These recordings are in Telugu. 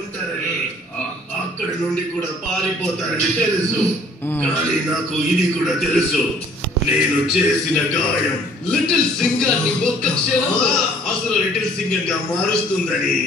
ఉంటారని అక్కడి నుండి కూడా పారిపోతారని తెలుసు. కానీ నాకు ఇది కూడా తెలుసు, నేను చేసిన గాయం లిటిల్ సింగాన్ని ఒక్క క్షణం అసలు లిటిల్ సింగర్ గా మారుస్తుందని.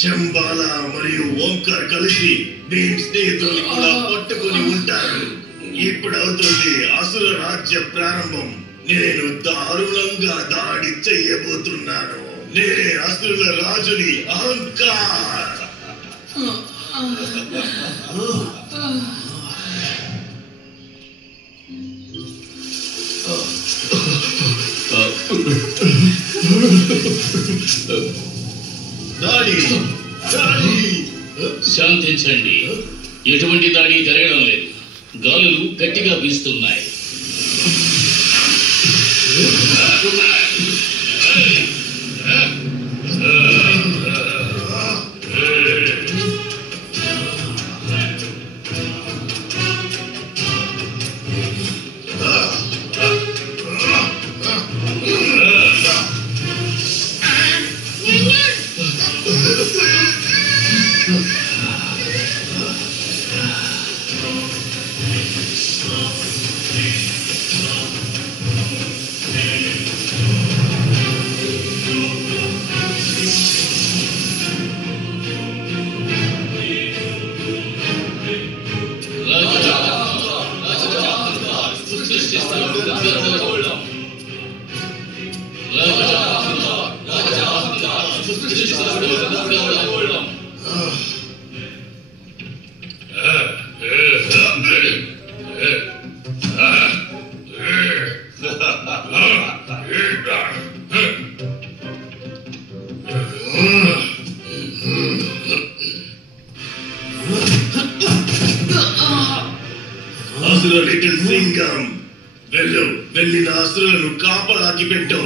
శంబాల మరియు ఓంకార్ కలిసి భీమ్ స్నేహితుల్ని కూడా పట్టుకొని ఉంటారు. ఇప్పుడు అవుతుంది అసుర రాజ్య ప్రారంభం. నేను దారుణంగా దాడి చెయ్యబోతున్నాను. నేనే అసురుల రాజుని, అహంకార్. శాంతించండి, ఎటువంటి దాడి జరగడం లేదు. గాలులు గట్టిగా వీస్తున్నాయి. లిటిల్ సింగం, వెళ్ళు, వెళ్ళిన అసురులను కాపలాకి పెట్టు.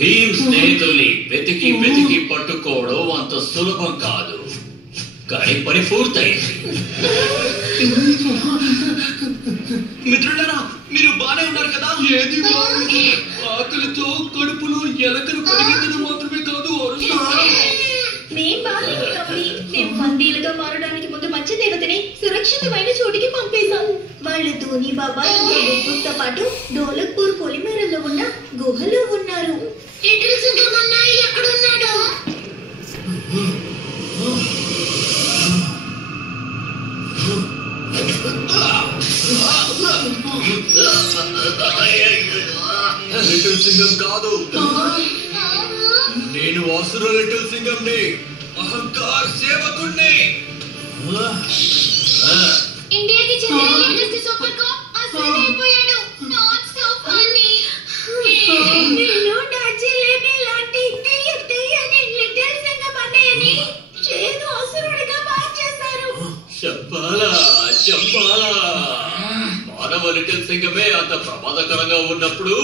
భీమ్ స్నేహితుల్ని వెతికి వెతికి పట్టుకోవడం అంత సులభం కాదు, కానీ పని పూర్తయింది. మిత్రులారా, మీరు బానే ఉన్నారు కదా? ఏది ఆకలితో కడుపులో ఎలకలు పరిగెత్తడం మాత్రమే కాదు, మేము బందీలుగా మారడానికి ముందు మంచి దేవతని సురక్షితమైన చోటికి పంపేశాం. వాళ్ళు ధోని బాబా తో పాటు డోలక్పూర్ పొలిమేరల్లో ఉన్న గుహలో ఉన్నారు. ఎక్కడున్నాడు? లిటిల్ సింగం కాదు, నేను అసుర లిటిల్ సింగంని, అహంకార్ సేవకుణ్ణి. ఇండియాకి చెందిన లేటెస్ట్ సూపర్ కాప్ అసలు అయిపోయాడు. Not so funny. నేను డార్జిలింగ్ లాంటి తీయని లిటిల్ సింగం అన్నయ్యని చేదు అసురుడిగా మార్చేశారు. చెప్పాలా చెప్పాలా, మానవ లిటిల్ సింగమే అంత ప్రమాదకరంగా ఉన్నప్పుడు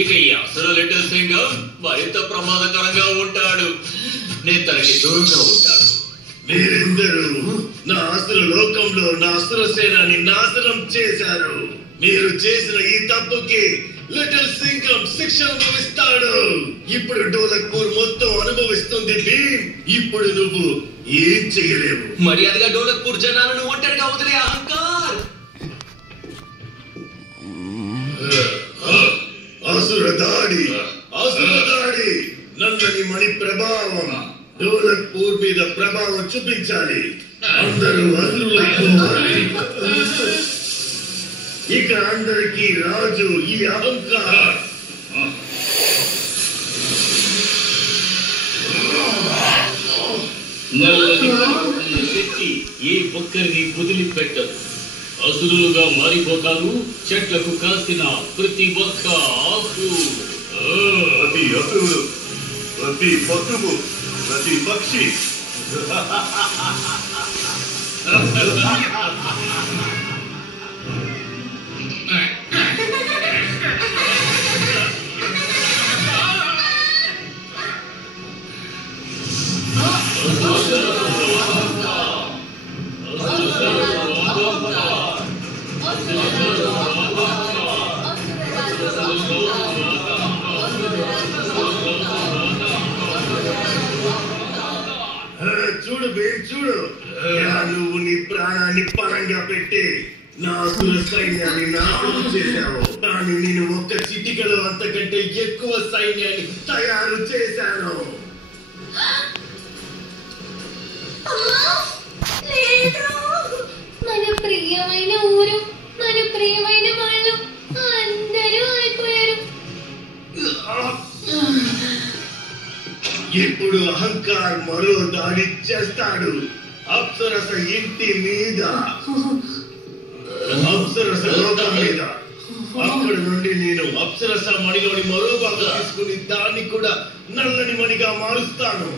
ఇక ఈ అసుర లిటిల్ సింగం మరింత ప్రమాదకరంగా ఉంటాడు. నేను తనకి దూరంగా ఉంటాడు. మీరిద్దరూ నా అసుర లోకంలో నా అసుర సేనాన్ని నాశనం చేశారు. మీరు చేసిన ఈ తప్పుకి లిటిల్ సింగం శిక్ష అనుభవిస్తాడు. ఇప్పుడు డోలక్పూర్ మొత్తం అనుభవిస్తుంది భీమ్. ఇప్పుడు నువ్వు ఏం చేయలేవు. మర్యాదగా డోలక్పూర్ జనాలను ఒంటరిగా వదిలే, అహంకార్. అసుర దాడి, అసుర దాడి. నల్లని మణి ప్రభావం డోలక్పూర్ మీద ప్రభావం చూపించాలి. అందరూ అసురులైపోవాలి. ఇక అందరికీ రాజు ఈ అహంకారం. శక్తి ఏ ఒక్కరిని వదిలిపెట్టదు. అసురులుగా మారిపోతారు చెట్లకు కాసిన ప్రతి ఒక్క ఆకు. ప్రతి అసురుడు, ప్రతి పశువు, ప్రతి పక్షి చూడు బేన్ చూడు, నువ్వు నీ ప్రాణాన్ని పరంగా పెట్టి నా అసుర సైన్యాన్ని నాశనం చేశావు. కానీ నేను ఒక్క చిటికలో అంతకంటే ఎక్కువ సైన్యాన్ని తయారు చేశాను. మన ప్రియమైన ఊరు, మన ప్రియమైన వాళ్ళు అందరూ అయిపోయారు. ఇప్పుడు అహంకార్ మరో దాడి చేస్తాడు. అప్సరస ఇంటి మీద, అప్సరస లోకం మీద. అక్కడి నుండి నేను అప్సరస మణిలోని మరో భాగం తీసుకుని దాన్ని కూడా నల్లని మణిగా మారుస్తాను.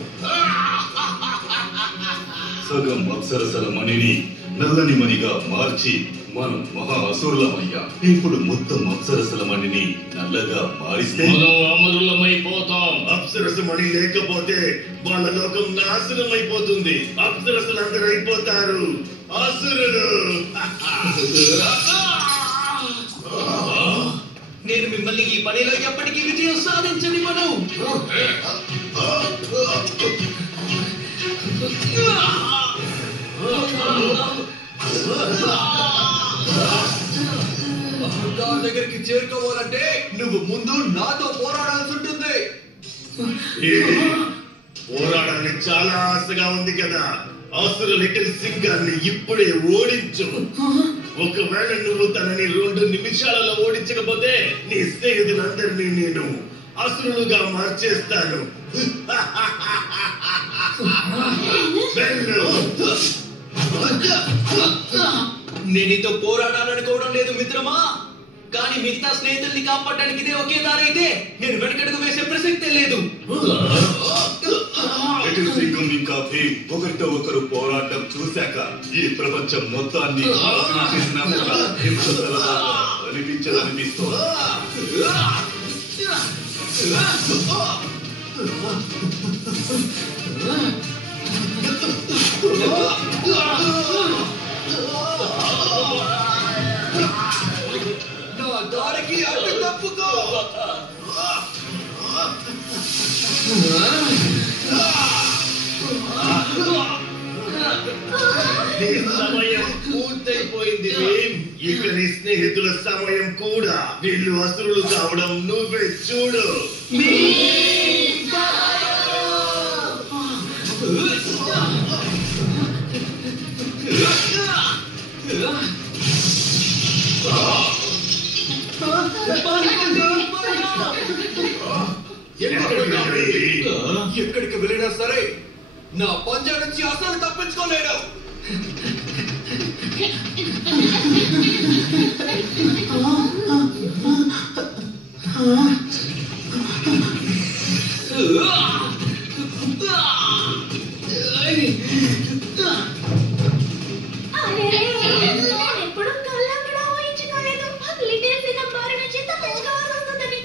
సగం అప్సరసల మణిని నల్లని మణిగా మార్చి మనం మహా అసురులమయ్యా. ఇప్పుడు మొత్తం అప్సరసల మణిని నల్లగా మారిస్తే అమరులమైపోతాం. అప్సరస మణి లేకపోతే వాళ్ళ లోకం నాశనం అయిపోతుంది. అప్సరసలందరూ అయిపోతారు అసురులు. నేను మిమ్మల్ని ఈ పనిలో ఎప్పటికీ విజయం సాధించని మనం. దగ్గరికి చేరుకోవాలంటే నువ్వు ముందు నాతో పోరాడాల్సి ఉంటుంది. పోరాడాలని చాలా ఆశగా ఉంది కదా. అసురు లిటిల్ సింగాన్ని ఇప్పుడే ఓడించు. ఒకవేళ నువ్వు తనని 2 నిమిషాలలో ఓడించకపోతే నీ స్నేహితులందరినీ నేను అసురులుగా మార్చేస్తాను. నేనితో పోరాడాలనుకోవడం లేదు మిత్రమా, కానీ మిగతా స్నేహితుల్ని కాపాడడానికి ఇదే ఒకే దారి అయితే నేను వెనకడుగు వేసే ప్రసక్తే లేదు. లిటిల్ సింగం ఇంకా భీమ్ ఒకరితో ఒకరు పోరాటం చూశాక ఈ ప్రపంచం మొత్తాన్ని నాశనం చేసినా కూడా ఎంత సరదాగా అనిపించదనిపిస్తోంది. నా దారికి అడ్డు తప్పుకో. నీ సమయం పూర్తయిపోయింది భీమ్. ఇక నీ స్నేహితుల సమయం కూడా. వీళ్ళు అసురులు కావడం నువ్వే చూడు. ఎక్కడికి వెళ్ళినా సరే నా పంజా నుంచి అసలు తప్పించుకోలేడు. ఎప్పుడు కళ్ళ కూడా ఊహించుకోలేదు లిటిల్ సింగం బారి నుంచి తప్పించుకోవాల్సి వస్తుందని.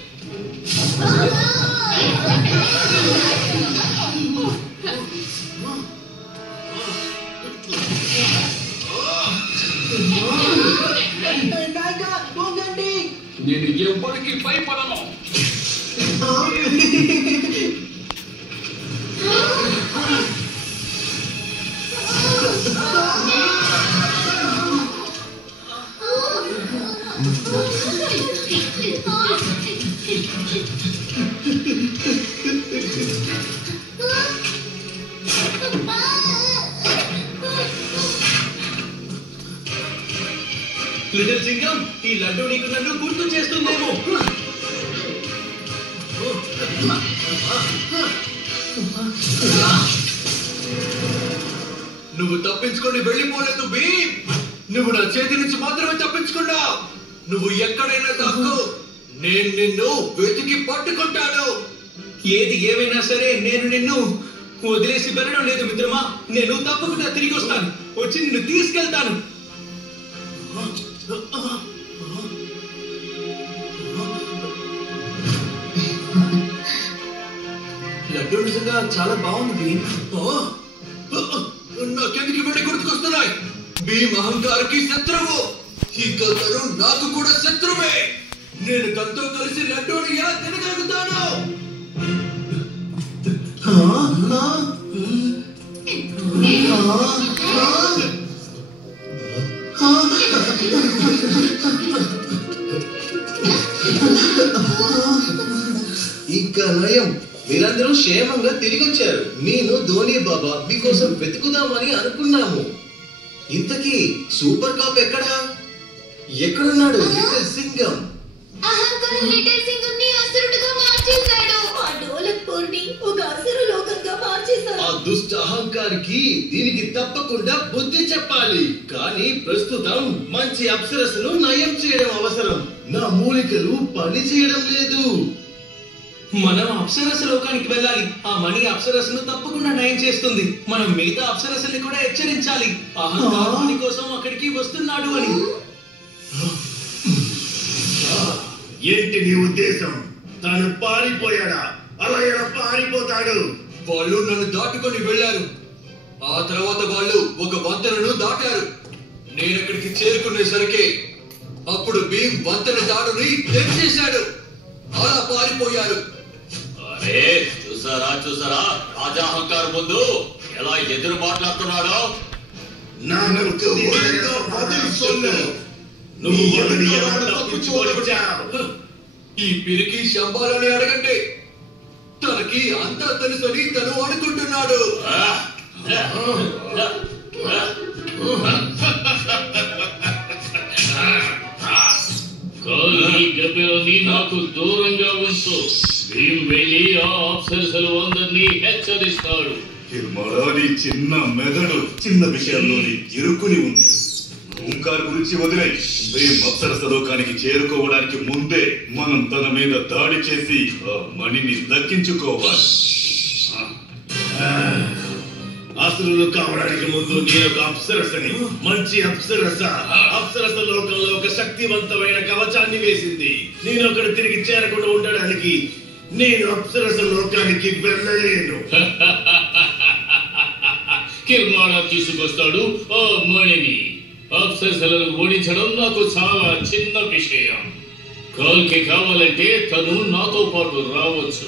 నేను ఎవ్వరికి భయపడను. లిటిల్ సింగం, ఈ లడ్డు నీకు నన్ను గుర్తు చేస్తుందేమో. నువ్వు తప్పించుకొని వెళ్ళిపోలేదు భీమ్. నువ్వు నా చేతి నుంచి మాత్రమే తప్పించుకున్నావు. నువ్వు ఎక్కడైనా దాక్కో, నేను నిన్ను వెతికి పట్టుకుంటాను. ఏది ఏమైనా సరే నేను నిన్ను వదిలేసి వెళ్ళడం లేదు మిత్రమా. నేను తప్పకుండా తిరిగి వస్తాను, వచ్చి నిన్ను తీసుకెళ్తాను. లడ్డు నిజంగా చాలా బాగుంది భీమ్. నాకెందుకు ఇవన్నీ గుర్తుకొస్తున్నాయి? భీమ్ అహంకారికి శత్రువు, ఇక తను నాకు కూడా శత్రువే. నేను తనతో కలిసి లడ్డూని ఎలా తినగలుగుతాను? ఇంకా నయం, మీరందరూ క్షేమంగా తిరిగి వచ్చారు. నేను ధోని బాబా మీకోసం వెతుకుదామని అనుకున్నాము. ఇంతకీ సూపర్ కాప్ ఎక్కడున్నాడు? లిటిల్ సింగం. అహంకారం లిటిల్ సింగంని అసురుడుగా మార్చేశాడు. ఆ డోలక్పూర్ని ఒక అసుర లోకంగా మార్చేశారు. ఆ దుష్ట అహంకారికి దీనికి తప్పకుండా బుద్ధి చెప్పాలి. కానీ ప్రస్తుతం మంచి అప్సరస్సును నయం చేయడం అవసరం. నా మూలికలు పని చేయడం లేదు. మనం అప్సరస లోకానికి వెళ్ళాలి. ఆ మణి అప్సరసను తప్పకుండా నయం చేస్తుంది. మనం మిగతా అప్సరసల్ని కూడా హెచ్చరించాలి, అహంకారం కోసం అక్కడికి వస్తున్నాడు అని. ఏంటి నీ ఉద్దేశం? తాను పారిపోయాడా? అలా ఎలా పారిపోతాడు? వాళ్ళు నన్ను దాటుకొని వెళ్ళారు. ఆ తర్వాత వాళ్ళు ఒక వంతెనను దాటారు. నేను అక్కడికి చేరుకునేసరికి అప్పుడు భీమ్ వంతెన దాడుని తెంచేశాడు. అలా పారిపోయారు. అరే చూసారా రాజా అహంకారం ముందు ఎలా ఎదురు మాట్లాడుతున్నాడో. నువ్వు వాళ్ళని ఎలా తప్పించుకోవచ్చావు? ఈ పిరికి శంబాలని అడగండి. తనకి అంతా తెలుసని తను అనుకుంటున్నాడు. నాకు దూరంగా ఉంటూ భీమ్ వెళ్ళి ఆ అప్సరసలు అందరినీ హెచ్చరిస్తాడు. నీ చిన్న మెదడు చిన్న విషయాల్లోని ఇరుకుని ఉంది. ఓంకార్ గురించి వదిలే. భీమ్ అప్సరస లోకానికి చేరుకోవడానికి ముందే మనం తన మీద దాడి చేసి ఆ మణిని దక్కించుకోవాలి. అసురులు కావడానికి ముందు నేను ఒక అప్సరసని, మంచి అప్సరస లోకంలో ఒక శక్తివంతమైన కవచాన్ని వేసింది. నేను అక్కడ తిరిగి చేరకుండా ఉండడానికి నేను అప్సరస లోకానికి వెళ్ళలేను. కిర్మాడా తీసుకొస్తాడు ఆ మణిని. అప్సరసలను ఓడించడం నాకు చాలా చిన్న విషయం. కాల్కి కావాలంటే తను నాతో పాటు రావచ్చు.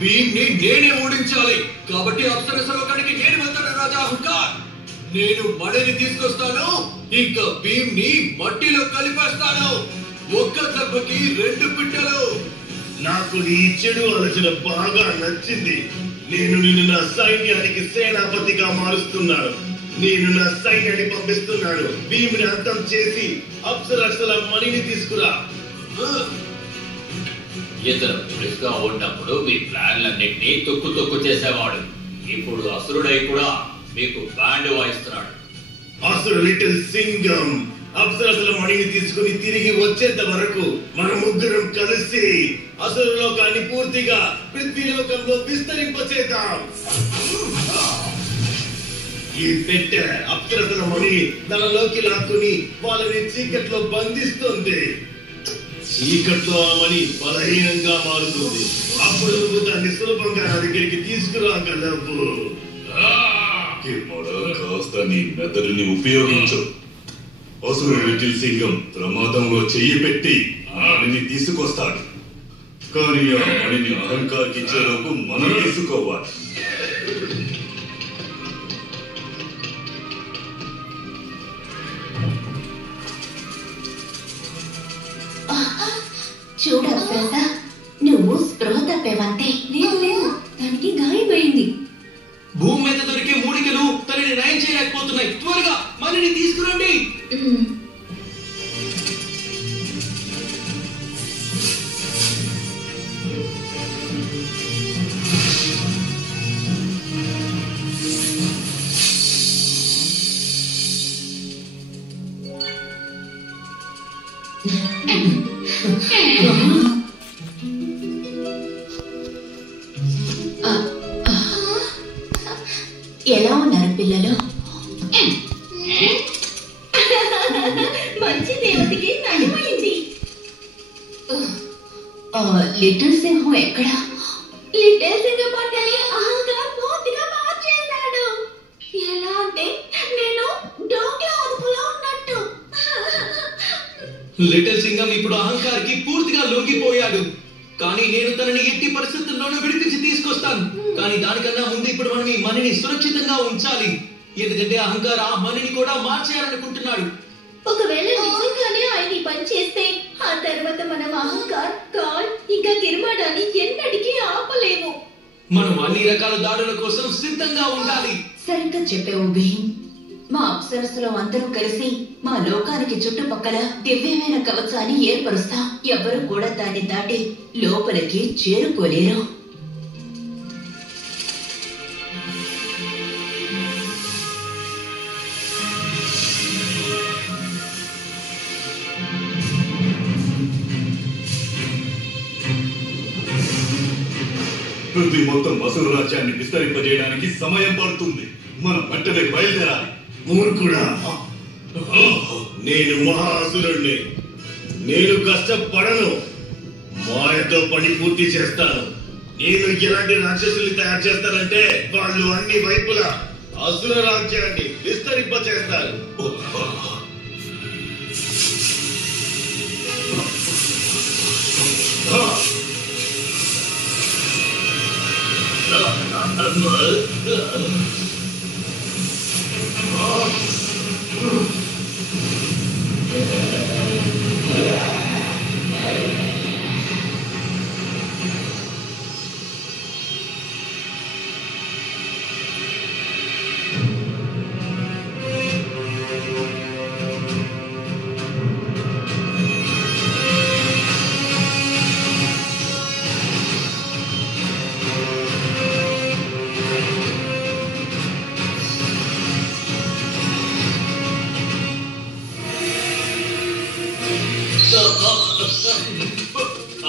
భీమ్ని నేనే ఓడించాలి. కాబట్టి అప్సరస లోకానికి నేను వెళ్తాను రాజా అహంకార్. నేను మణిని తీసుకొస్తాను, ఇంకా భీమ్ని మట్టిలో కలిపేస్తాను. ఒక్క దెబ్బకి 2 పిట్టలు. నాకు నీ చెడు ఆలోచన బాగా నచ్చింది. నేను నిన్ను నా సైన్యానికి సేనాపతిగా మారుస్తున్నాను. నేను నా సైన్యాన్ని పంపిస్తున్నాను. భీముని అంతం చేసి అప్సరసల మణిని తీసుకురా. ఇతను పులిస్గా ఉన్నప్పుడు మీ ప్లాన్లన్నింటినీ తొక్కు చేసేవాడు. ఇప్పుడు అసురుడై కూడా మీకు బ్యాండ్ వాయిస్తున్నాడు. అసురు లిటిల్ సింగం అప్సరసల మణిని తీసుకుని తిరిగి వచ్చేంత వరకు మన ముగ్గురం కలిసి అసురు లోకాన్ని పూర్తిగా పృథ్వీలోకంలో విస్తరింపచేద్దాం. ఈ పెట్టె అప్సరసల మణిని తనలోకి లాక్కుని వాళ్ళని చీకట్లో బంధిస్తుంది. చీకట్లో ఆ మణి బలహీనంగా మారుతుంది. అప్పుడు నువ్వు దాన్ని సులభంగా నా దగ్గరికి తీసుకురాగలవు. కాస్త నీ మెదడుని ఉపయోగించు. అసురు లిటిల్ సింగం ప్రమాదంలో చెయ్యి పెట్టి మణిని తీసుకొస్తాడు. కానీ ఆ మణిని అహంకార్కి ఇచ్చేలోపు మనం తీసుకోవాలి. చూడు అప్సరస, నువ్వు నువ్వు స్పృహ తప్పేవంతే. లేదు లేదు, దానికి గాయమైంది. భూమి మీద దొరికే మూలికలు తనని నయం చేయలేకపోతున్నాయి. త్వరగా మనని తీసుకురండి. ఎలా ఉన్నారు పిల్లలు? మంచి దేవతకి నడిపోయింది. లిటిల్ సింహం ఎక్కడ? లిటిల్ సింహం పక్కనే అహంకారం పూర్తిగా మార్చేశాడు. ఎలా అంటే నేను డోక్లా అదుపులో ఉన్నట్టు. లిటిల్ సింగం ఇప్పుడు అహంకారికి పూర్తిగా లొంగిపోయాడు. కానీ నేను తనని ఎట్టి పరిస్థితుల్లోనూ విడిపించి తీసుకొస్తాను. కానీ దానికన్నా ముందు ఇప్పుడు మనం ఈ మనని సురక్షితంగా ఉంచాలి. ఎందుకంటే అహంకార ఆ మనని కూడా మార్చేయాలనుకుంటున్నాడు. ఒకవేళ నిజంగానే ఆయన పని చేస్తే ఆ తర్వాత మనం అహంకార్, కాల్ ఇంకా కిర్మాడాన్ని ఎన్నటికీ ఆపలేము. మనం అన్ని రకాల దాడుల కోసం సిద్ధంగా ఉండాలి. సరిగ్గా చెప్పావు భీమ్. మా అప్సరస్సులో అందరూ కలిసి మా లోకానికి చుట్టుపక్కల దివ్యమైన కవచాన్ని ఏర్పరుస్తాం. ఎవరు కూడా దాన్ని దాటి లోపలికి చేరుకోలేరు. పృథ్వీ మొత్తం అసుర రాజ్యాన్ని విస్తరింపజేయడానికి సమయం పడుతుంది. మనం వెంటనే బయలుదేరాలి. మూర్ఖుడా, నేను మహాసురుణ్ణి. నేను కష్టపడను, మాయతో పని పూర్తి చేస్తాను. నేను ఎలాంటి రాక్షసుల్ని తయారు చేస్తానంటే వాళ్ళు అన్ని వైపులా అసుర రాజ్యాన్ని విస్తరింపచేస్తారు.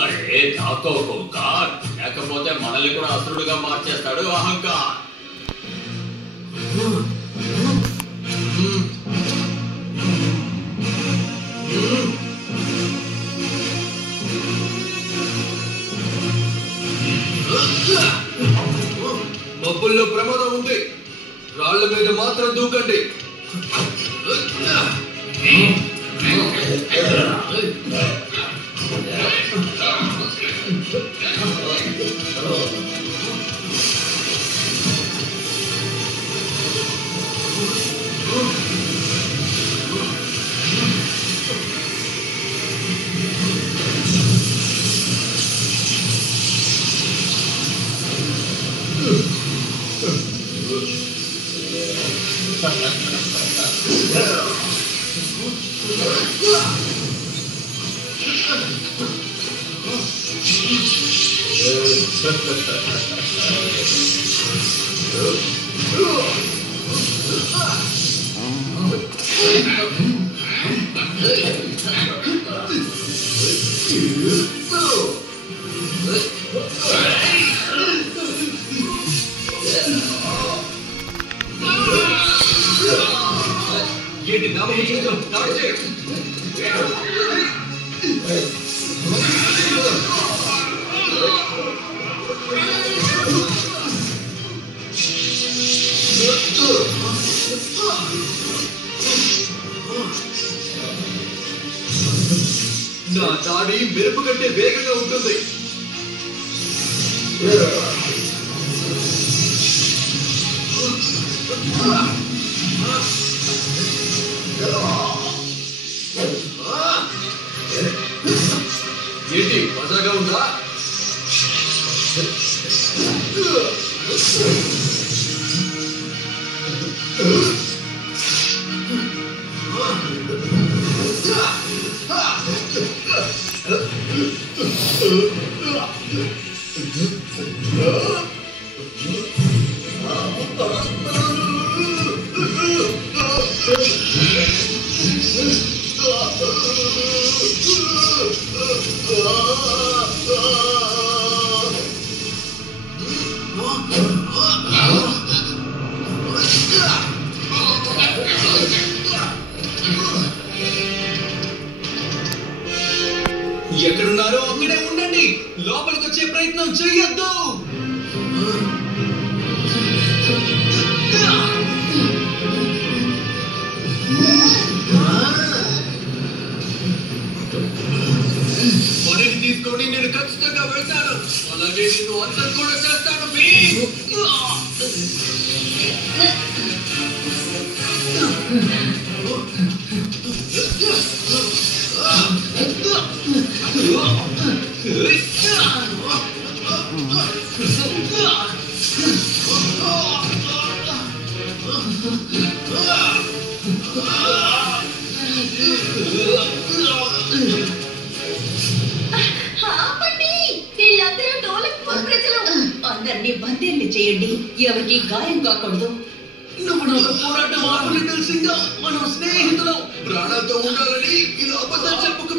అరే దాకో ఓంకార్, లేకపోతే మనల్ని కూడా అసురుడుగా మార్చేస్తాడు అహంకార్. మబ్బుల్లో ప్రమాదం ఉంది. రాళ్ల మీద మాత్రం దూకండి. ఏంటి నామం చేద్దాం? నా దాడి మెరుపు కంటే వేగంగా ఉంటుంది. ఏంటి మజాగా ఉందా? ఎక్కడున్నారో అక్కడే ఉండండి, లోపలికి వచ్చే ప్రయత్నం చెయ్యొద్దు. మనని తీసుకొని నేను ఖచ్చితంగా వెళ్తాను, అలాగే నిన్ను అంతం కూడా చేస్తాను. అందరినీ బందీల్ని చేయండి, ఎవరికి గాయం కాకూడదు. నువ్వు నాకు పోరాటం ఆపు లిటిల్ సింగం. మనం స్నేహితులం, ప్రాణాలతో ఉండాలని ఇలా అబద్ధం చెప్పుకు.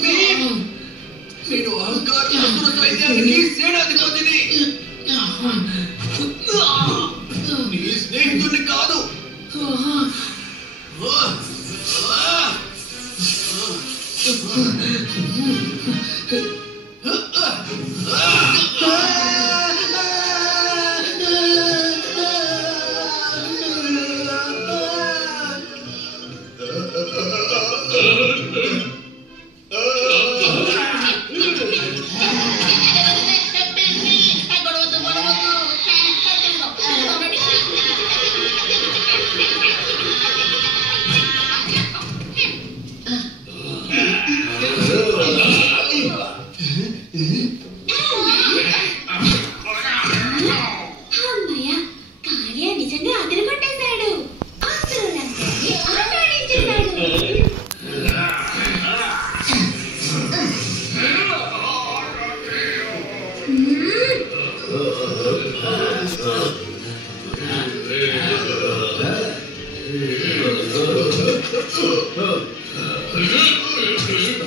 నేను అహంకారం అసుర సైన్యానికి సేనాధిపతిని, నీ స్నేహితుడిని కాదు.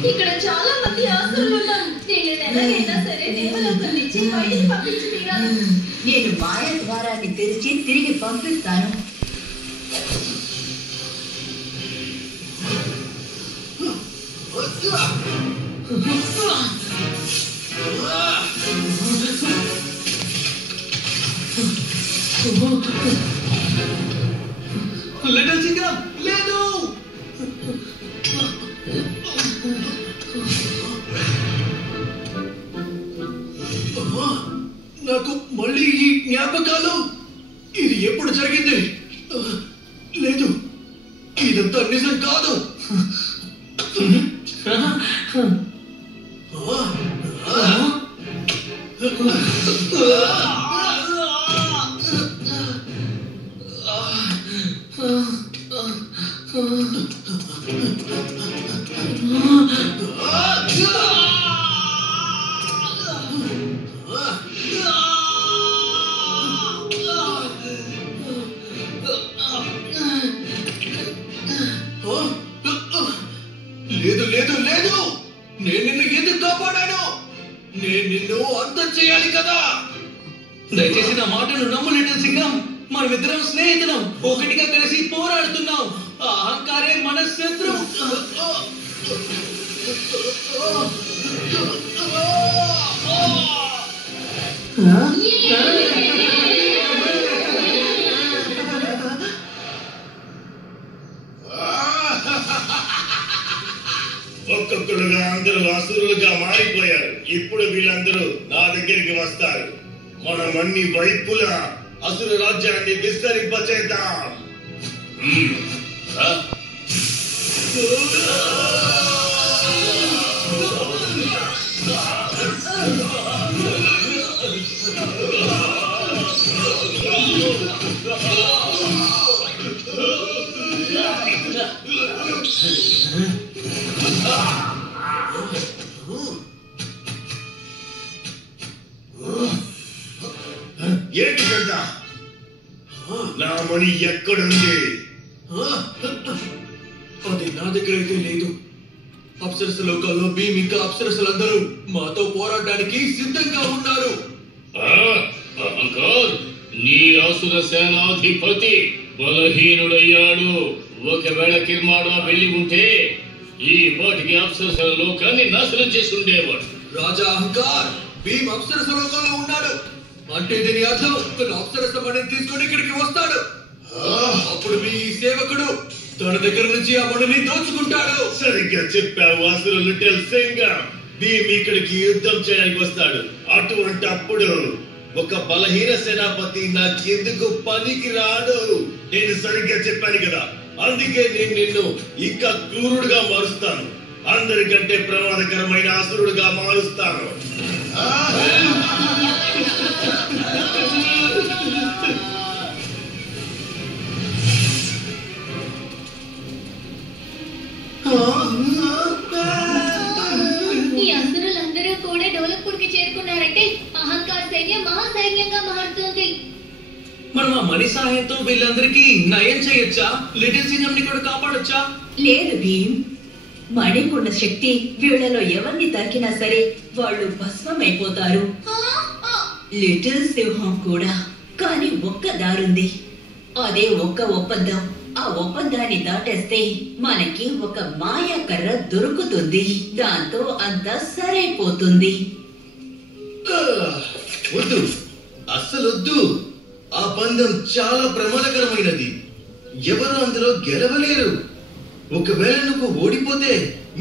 ఇక్కడ చాలా మంది ఆస్తులు ఉన్నారు. నేను ఎలాగైనా సరే దేవలోకం నుంచి బయటికి పంపించి తీరాలి. నేను మాయా ద్వారాన్ని తెరిచి తిరిగి పంపిస్తాను. లిటిల్ సింగం లేదు. నాకు మళ్ళీ ఈ జ్ఞాపకాలు. ఇది ఎప్పుడు జరిగింది? లేదు, ఇదంతా నిజం కాదు. లేదు లేదు లేదు, నేను నిన్ను ఎందుకు కాపాడాను? నేను నిన్ను అంతం చేయాలి కదా. దయచేసి నా మాటను నమ్ము లిటిల్ సింగం. మనమిద్దరం స్నేహితులం, ఒకటిగా కలిసి పోరాడుతున్నాం. ఆ అహంకారే మన శత్రువు. ఒక్కొక్కరుగా అందరూ అసురులుగా మారిపోయారు. ఇప్పుడు వీళ్ళందరూ నా దగ్గరికి వస్తారు. మనం అన్ని వైపులా అసుర రాజ్యాన్ని విస్తరింపచేద్దాం. ఏంటి పెద్ద నా మణి ఎక్కడుంది? అది నా దగ్గర అయితే లేదు. అప్సరస లోకాల్లో భీమ్ ఇంకా అప్సరసలందరూ మాతో పోరాడడానికి సిద్ధంగా ఉన్నారు. అహంకార్, నీ అసుర సేనాధిపతి బలహీనుడయ్యాడు. ఒకవేళ కిర్మాడ వెళ్ళి ఉంటే ఈ పాటికి అప్సరసల లోకాన్ని నాశనం చేసి ఉండేవాడు. రాజా అహంకార్, భీమ్ అప్సరస లోకంలో ఉన్నాడు అంటే దీని అర్థం తను అప్సరస మణిని తీసుకొని ఇక్కడికి వస్తాడు. అప్పుడు మీ సేవకుడు తన దగ్గర నుంచి ఆ మణిని దోచుకుంటాడు. సరిగ్గా చెప్పావు అసుర లిటిల్ సింగం. భీమ్ ఇక్కడికి యుద్ధం చేయడానికి వస్తాడు. అటువంటి అప్పుడు ఒక బలహీన సేనాపతి నాకెందుకు పనికి రాడు? నేను సరిగ్గా చెప్పాను కదా, అందుకే నేను నిన్ను ఇంకా క్రూరుడుగా మారుస్తాను. అందరికంటే ప్రమాదకరమైన అసురుడుగా మారుస్తాను. ఈ అసురులందరూ కూడా డోలక్పూర్కి చేరుకున్నారంటే అహంకార సైన్యం మహాసైన్యంగా మారుతుంది. మనం ఆ మణి సహాయంతో వీళ్ళందరికీ నయం చేయొచ్చా? లిటిల్ సింగం ని కూడా కాపాడొచ్చా? లేదు భీమ్, మణికున్న శక్తి వీళ్లలో ఎవరిని తాకినా సరే వాళ్ళు భస్మమైపోతారు. లిటిల్ సింహం కూడా. కానీ ఒక్క దారుంది, అదే ఒక్క ఒప్పందం. ఆ ఒప్పందాన్ని దాటేస్తే మనకి ఒక మాయా కర్ర దొరుకుతుంది. దాంతో అంతా సరైపోతుంది. వద్దు, అస్సలొద్దు. ఆ బంధం చాలా ప్రమాదకరమైనది. ఎవరు అందులో గెలవలేరు. ఒకవేళ నువ్వు ఓడిపోతే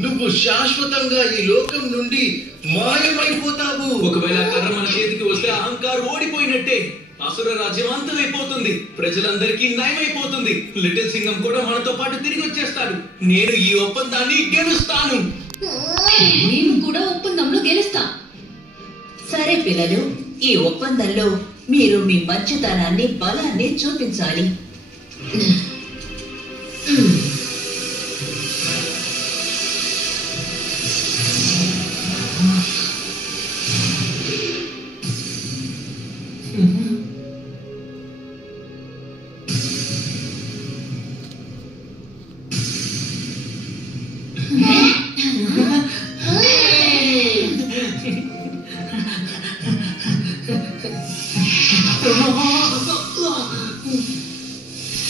నువ్వు శాశ్వతంగా ఈ లోకం నుండి మాయమైపోతావు. ఒకవేళ కర్ర మన చేతికి వస్తే అహంకారం ఓడిపోయినట్టే. అసుర రాజ్యం అంతమైపోతుంది. ప్రజలందరికీ నయమైపోతుంది. లిటిల్ సింగం కూడా మనతో పాటు తిరిగి వచ్చేస్తాడు. నేను ఈ ఒప్పందాన్ని గెలుస్తాను. మేము కూడా ఒప్పందంలో గెలుస్తాం. సరే పిల్లలు, ఈ ఒప్పందంలో మీరు మీ మంచితనాన్ని, బలాన్ని చూపించాలి.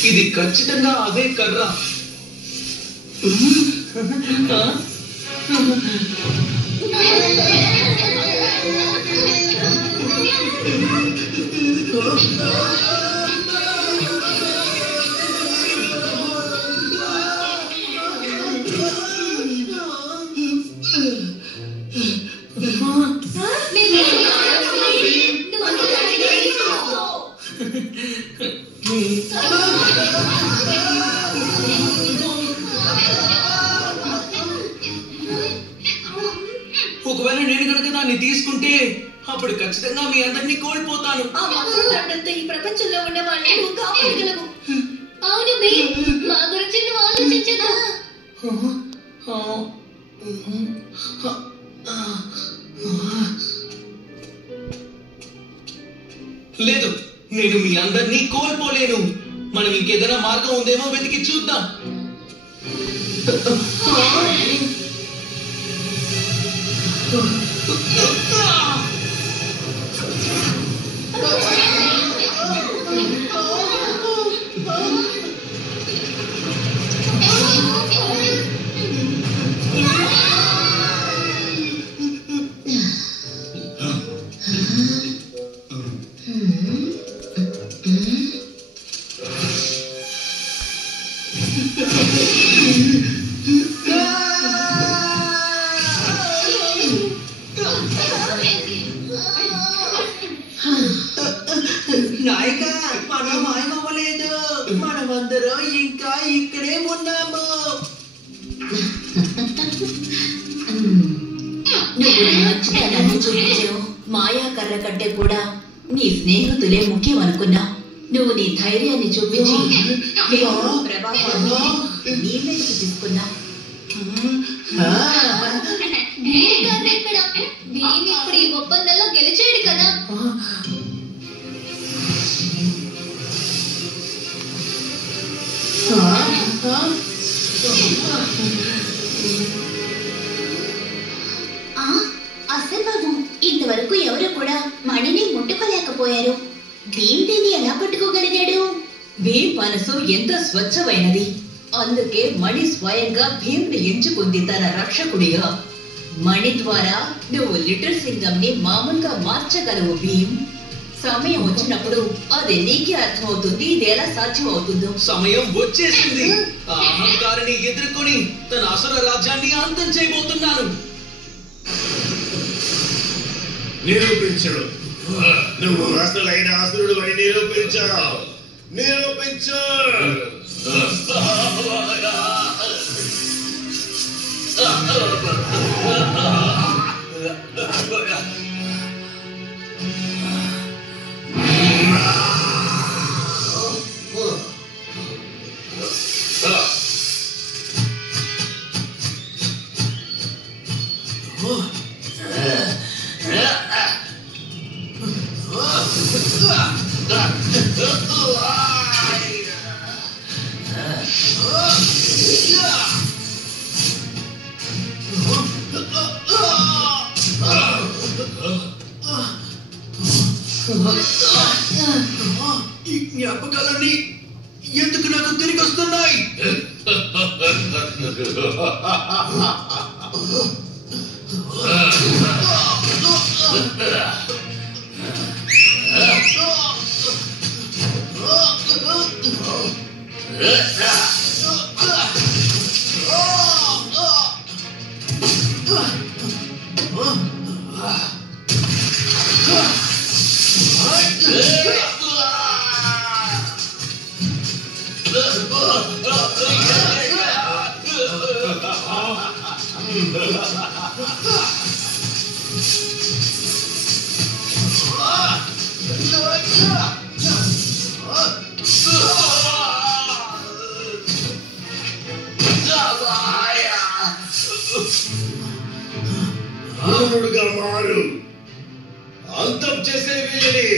ఇది ఖచ్చితంగా అదే కర్ర. ఒకవేళ నేను కనుక దాన్ని తీసుకుంటే అప్పుడు ఖచ్చితంగా మీ అందరినీ కోల్పోతాను. ఆ మంత్రులంతా ఈ ప్రపంచంలో ఉన్న వాళ్ళని నువ్వు కాపాడగలవు. అవును బే, మా గురించి నువ్వు ఆలోచించదా? లేదు, నేను మీ అందరినీ కోల్పోలేను. మనం ఇంకేదైనా మార్గం ఉందేమో వెతికి చూద్దాం. నాయక, మనం మాయమవ్వలేదు. మనమందరం ఇంకా ఇక్కడే ఉన్నాము. నువ్వు నీ మంచితనాన్ని చూపించావు. మాయా కర్ర కంటే కూడా నీ స్నేహితులే ముఖ్యం అనుకున్నా. నువ్వు నీ ధైర్యాన్ని చూపించి మేము ప్రభావాన్ని నీ మీదకి తీసుకున్నావు. ఇప్పుడు ఈ ఒప్పందంలో గెలిచాడు కదా. అసలు బాబు, ఇంతవరకు ఎవరు కూడా మణిని ముట్టుకోలేకపోయారు. భీమ్ దీన్ని ఎలా పట్టుకోగలిగాడు? భీమ్ మనసు ఎంత స్వచ్ఛమైనది. అందుకే మణి స్వయంగా భీమ్ని ఎంచుకుంది తన రక్షకుడిగా. మణి ద్వారా నువ్వు లిటిల్ సింగంని మామూలుగా మార్చగలవు భీమ్. సమయం వచ్చినప్పుడు అది నీకే అర్థమవుతుంది ఇది ఎలా సాధ్యం అవుతుందో. సమయం వచ్చేసింది. ఆ అహంకారిని ఎదుర్కొని తన అసుర రాజ్యాన్ని అంతం చేయబోతున్నాను. నిరూపించు. నువ్వు అసలైన అసురుడు అని నిరూపించావు. నిరూపించు. ఈ జ్ఞాపకాలన్నీ ఎందుకు నాకు తిరిగి వస్తున్నాయి? అసురుడుగా మారు. అంతం చేసే వీళ్ళని.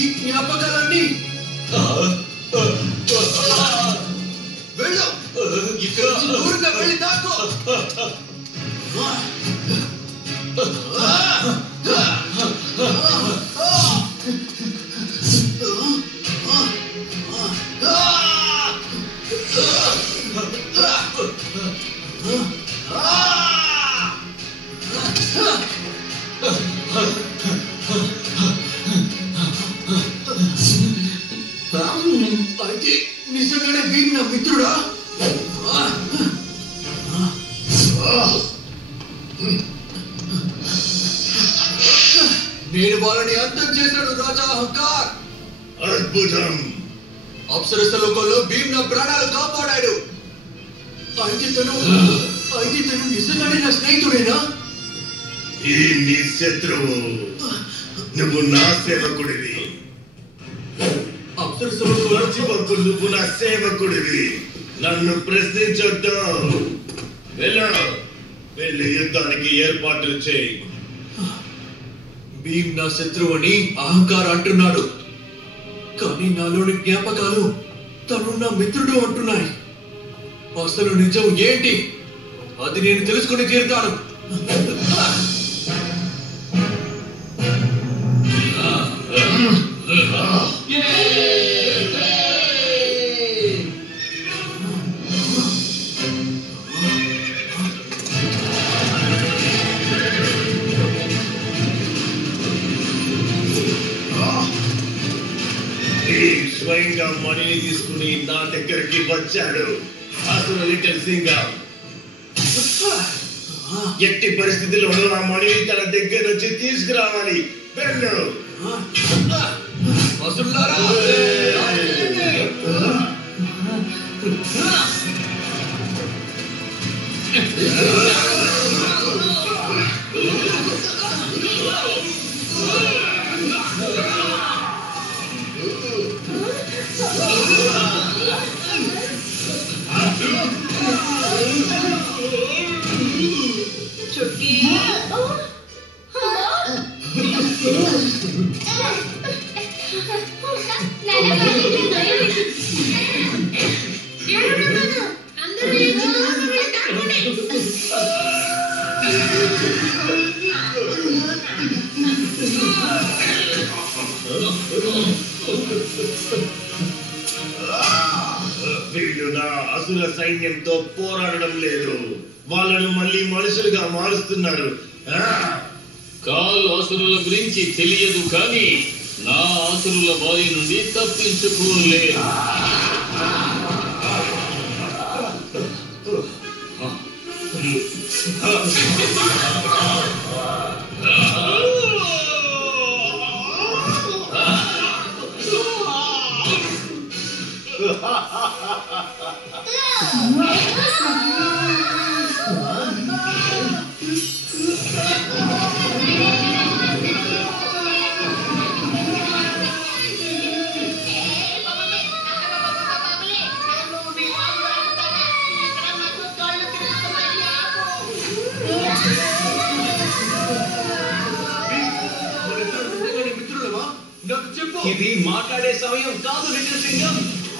ఈ జ్ఞాపకాలన్నీ వెళ్ళు. ఇక్కడ నుంచి దూరంగా వెళ్ళి దాక్కో. అయితే నిజంగానే భీమ్ నా మిత్రుడా? నేను వాళ్ళని అంతం చేశాడు రాజా అహంకార్. అద్భుతం. అప్సరస లోకంలో భీమ్ నా ప్రాణాలు కాపాడాడు. అయితే తను నిజంగానే నా స్నేహితుడేనా? ఈ నీ శత్రువు. నువ్వు నా సేవకుడివి. అప్సరస లోకంలో మర్చిపోకు, నువ్వు నా సేవకుడివి. నన్ను ప్రశ్నించొద్దు. వెళ్ళి యుద్ధానికి ఏర్పాట్లు చేయి. భీమ్ నా శత్రువు అని అహంకార్ అంటున్నాడు. కానీ నాలోని జ్ఞాపకాలు తను నా మిత్రుడు అంటున్నాయి. అసలు నిజం ఏంటి? అది నేను తెలుసుకుని తీరుతాను. స్వయంగా మణిని తీసుకుని నా దగ్గరికి వచ్చాడు. అసలు లిటిల్ సింగం ఎట్టి పరిస్థితిలోనూ ఆ మణిని తన దగ్గర నుంచి తీసుకురావాలి. వెళ్ళు. అసురులారా! చుట్కీ వీళ్ళు నా అసుర సైన్యంతో పోరాడడం లేదు, వాళ్ళను మళ్ళీ మనుషులుగా మారుస్తున్నారు. కాల్ అసురుల గురించి తెలియదు కానీ నా అసురుల బారి నుండి తప్పించుకోలేదు. ఇది మాట్లాడే సమయం కాదు లిటిల్ సింగం.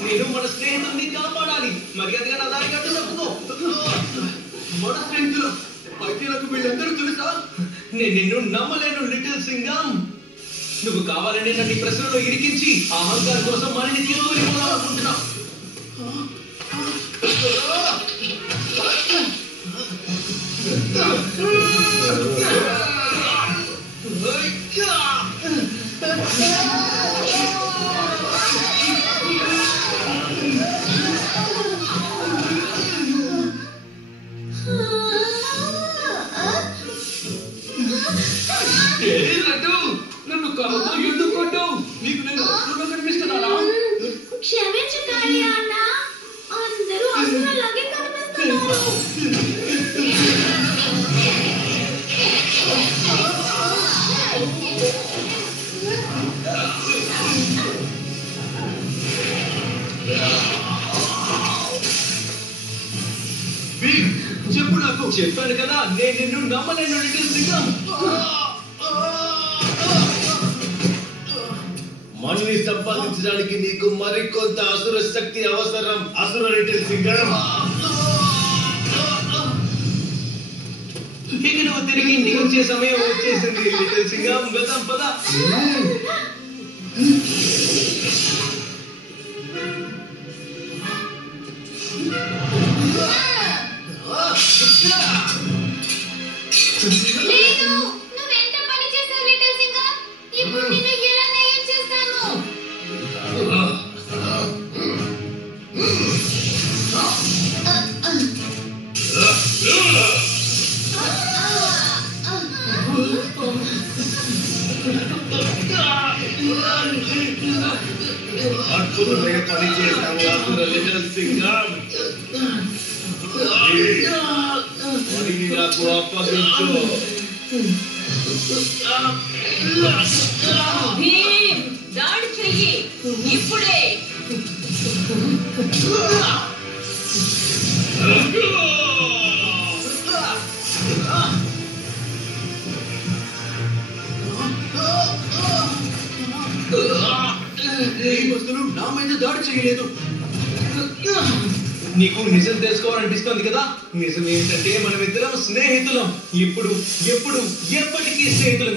నేను మన స్నేహితుల్ని కాపాడాలి. మర్యాదగా నా దారి కట్టు తప్పుకో. మన స్నేహితులు అయితే నాకు వీళ్ళందరూ తెలుసా? నేను నిన్ను నమ్మలేను లిటిల్ సింగం. నువ్వు కావాలని నన్ను ప్రశ్నలో ఇరికించి అహంకారం కోసం మనని తీసుకుని పోవాలనుకుంటున్నావు. నన్ను కలతో ఎందుకు కొట్టావు? నీకు నేను అసలు కనిపిస్తున్నానా? క్షమించండి అన్న, అందరూ అసలులాగే కనిపిస్తున్నారు. చెప్పు నాకు. చెప్పాను కదా నేను నిన్ను నమ్మలేను లిటిల్ సింగం. మనల్ని సంపాదించడానికి నీకు మరికొంత అసుర శక్తి అవసరం. అసుర లిటిల్ సింగం, ఇక నువ్వు తిరిగి ఇంటికి వచ్చే సమయం వచ్చేసింది లిటిల్ సింగం. వెళ్దాం పద. లేదు, నువ్వెంత పని చేసావు లిటిల్ సింగం. ఇప్పుడు నిన్ను ఎలా నయం చేస్తాను? అద్భుతమైన పని చేశావు అసుర లిటిల్ సింగం. పనిని నాకు అప్పగించు. భీమ్, దాడి చెయ్యి ఇప్పుడే. నా మీద దాడి చేయలేదు. నీకు నిజం తెలుసుకోవాలనిపిస్తుంది కదా? నిజం ఏంటంటే మనమిద్దరం స్నేహితులం. ఇప్పుడు ఎప్పుడు ఎప్పటికీ స్నేహితులం.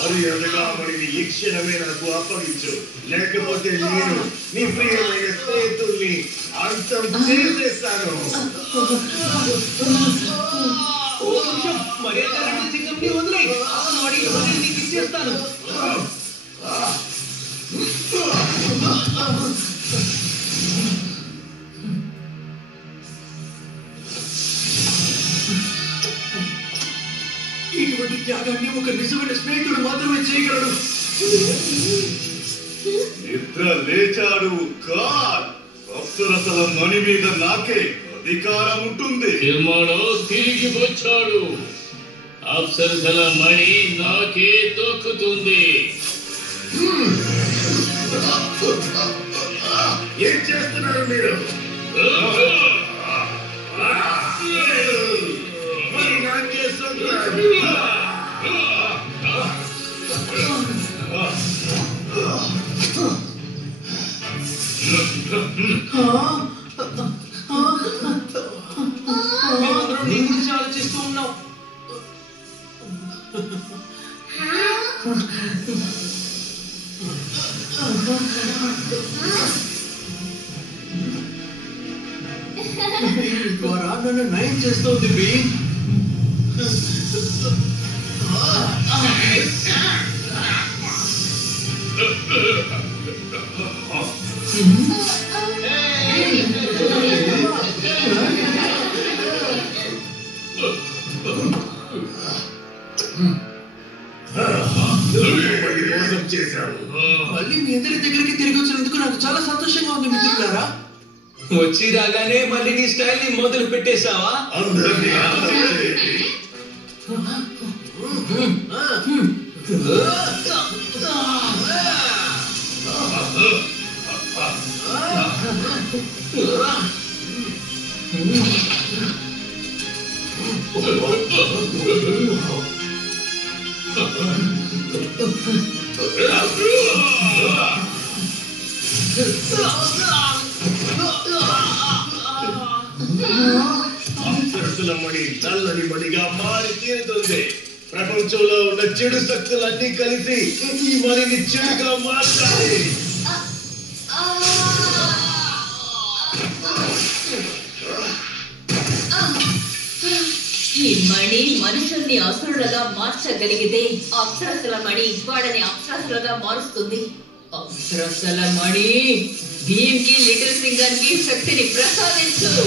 మర్యాదగా మరిని ఈ క్షణమే నాకు అప్పగించు, లేకపోతే నేను నీ ప్రియమైన స్నేహితుల్ని అంతం చేసేస్తాను. మర్యాద సింగంని వదిలేయ్. నీకు ఇచ్చేస్తాను. ఇటువంటి త్యాగాన్ని ఒక నిజమైన స్నేహితుడు మాత్రమే చేయగలడు. నిద్ర లేచాడు కాల్. అప్సరసల మణి మీద నాకే అధికారం ఉంటుంది. కిర్మాడో తిరిగి వచ్చాడు. అప్సరసల మణి నాకే దొక్కుతుంది. ఏం చేస్తున్నారు మీరు? మరి నాకే సొంతం. మేమందరం నీ గురించి ఆలోచిస్తూ ఉన్నాం. ద్వారా నన్ను నయం చేస్తోంది భీమ్. మోసం చేశావు. మళ్ళీ మీ అందరి దగ్గరికి తిరిగి వచ్చినందుకు నాకు చాలా సంతోషంగా ఉంది మిత్రులారా. వచ్చి రాగానే మళ్ళీ నీ స్టైల్ ని మొదలు పెట్టేశావా? అందరినీ అప్సరసల మణి నల్లని మణిగా మారి తీరుతుంది. ప్రపంచంలో ఉన్న చెడు శక్తులన్నీ కలిసి ఈ మణిని చెడుగా మార్చాలి. ఈ మణి మనుషుల్ని అసురులుగా మార్చగలిగితే అప్సరసల మణి వాడని అప్సరసలుగా మారుస్తుంది. అప్సరసల మణి భీమ్ కి లిటిల్ సింగానికి శక్తిని ప్రసాదించు.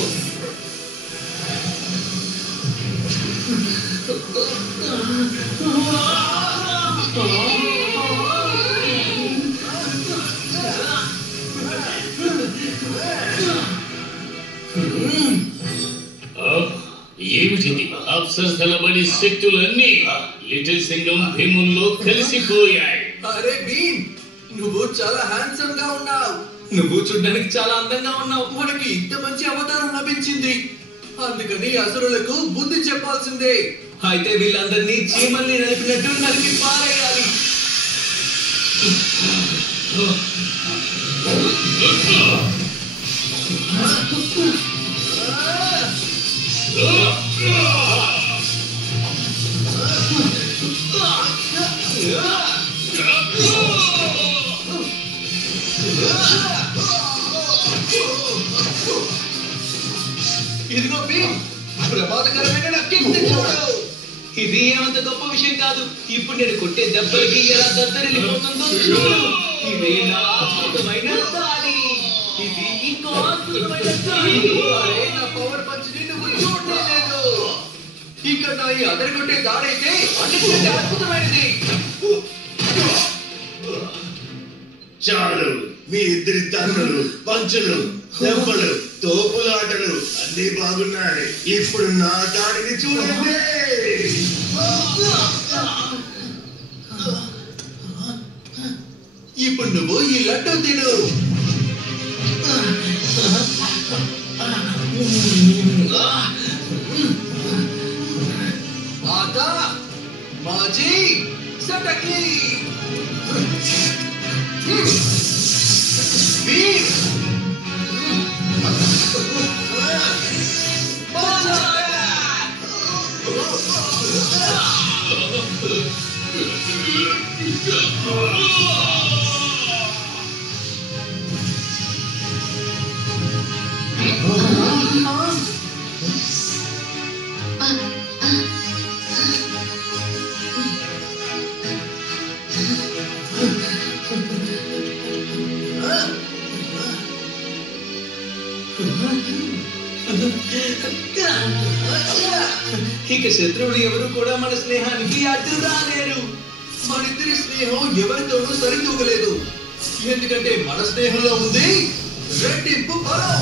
ఏమిటిది? అప్సరసల మణి శక్తులన్నీ లిటిల్ సింగం భీముల్లో కలిసిపోయాయి. అరే భీమ్, నువ్వు చాలా హ్యాండ్సమ్ గా ఉన్నావు. నువ్వు చూడడానికి చాలా అందంగా ఉన్నావు. మనకి ఇంత మంచి అవతారం లభించింది. అందుకని అసురులకు బుద్ధి చెప్పాల్సిందే. అయితే వీళ్ళందరినీ చీమల్ని నలిపినట్టు నలిపి పారేయాలి. ఇదిగో భీమ్, ప్రమాదకరమైన నక్కింది చూడు. ఇది ఏమంత గొప్ప విషయం కాదు. ఇప్పుడు నేను కొట్టే దెబ్బలకి ఎలా దద్దరిల్లిపోతుందో చూడు. ఇది నా అద్భుతమైన దాడి. ఇది ఇంకో అద్భుతమైన దాడి. అరే, నా పవర్ పంచ్ ని నువ్వు చూడలేదు. ఇక నా ఈ అదరగొట్టే దాడైతే అన్నిటికంటే అద్భుతమైనది. చాలు, మీ ఇద్దరి తన్నులు, పంచులు, దెబ్బలు, తోపులాటలు అన్ని బాగున్నాయి. ఇప్పుడు నా దాడిని చూడండి. ఇప్పుడు నువ్వు ఈ లడ్డు తిను. ఆతా మాజీ సటకి భీమ్ ఇక శత్రువులు ఎవరు కూడా మన స్నేహానికి అడ్డు రాలేరు. మనిద్దరి స్నేహం ఎవరితోనూ సరితూగలేదు. ఎందుకంటే మన స్నేహంలో ఉంది రెట్టింపు బలం.